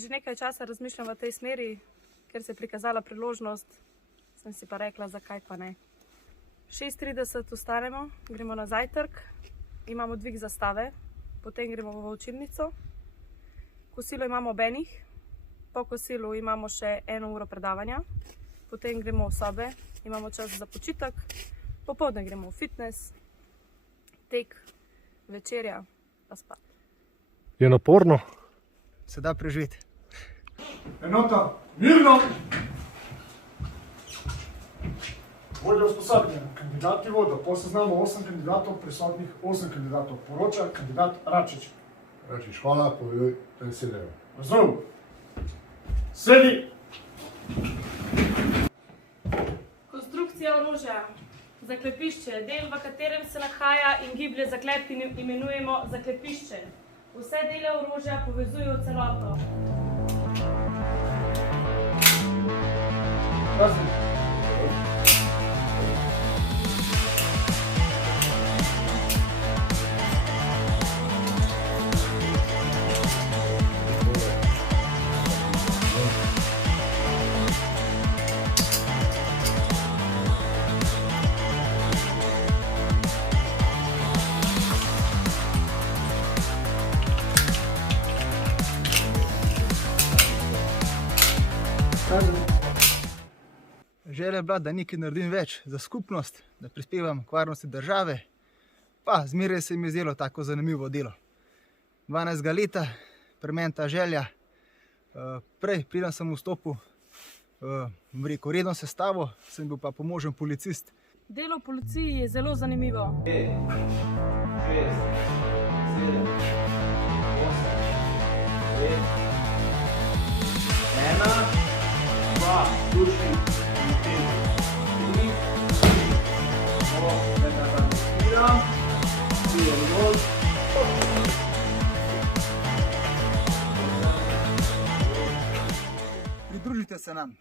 Že nekaj časa razmišljam v tej smeri, ker se je prikazala priložnost, sem si pa rekla, zakaj pa ne. 6:30 vstanemo, gremo na zajtrk, imamo dvig zastave, potem gremo v učilnico, kosilo imamo ob enih, po kosilu imamo še 1 uro predavanja, potem gremo v sobe, imamo čas za počitek, popoldne gremo v fitness, tek, večerja pa spat. Je naporno? Se da preživeti. Enota, mirno! Vodja usposabljanja. Kandidati vodo. Po seznamu 8 kandidatov, prisotnih 8 kandidatov. Poroča kandidat Račič. Račič, hvala, povedaj, da sedejo. Razum. Sedi! Konstrukcija orožja. Zaklepišče. Del, v katerem se nahaja in giblje zaklep, imenujemo zaklepišče. Vse dele orožja povezujejo v celoto. Razum. Želja je bila, da nekaj naredim več za skupnost, da prispevam k varnosti države, pa zmeraj se mi je zdelo tako zanimivo delo. 12 leta, pri meni ta želja, preden sem vstopil v redno sestavo, sem bil pa pomožen policist. Delo v policiji je zelo zanimivo. 5, 6, 7, 8, 5, 1, 2, duši. Pridružite se nam.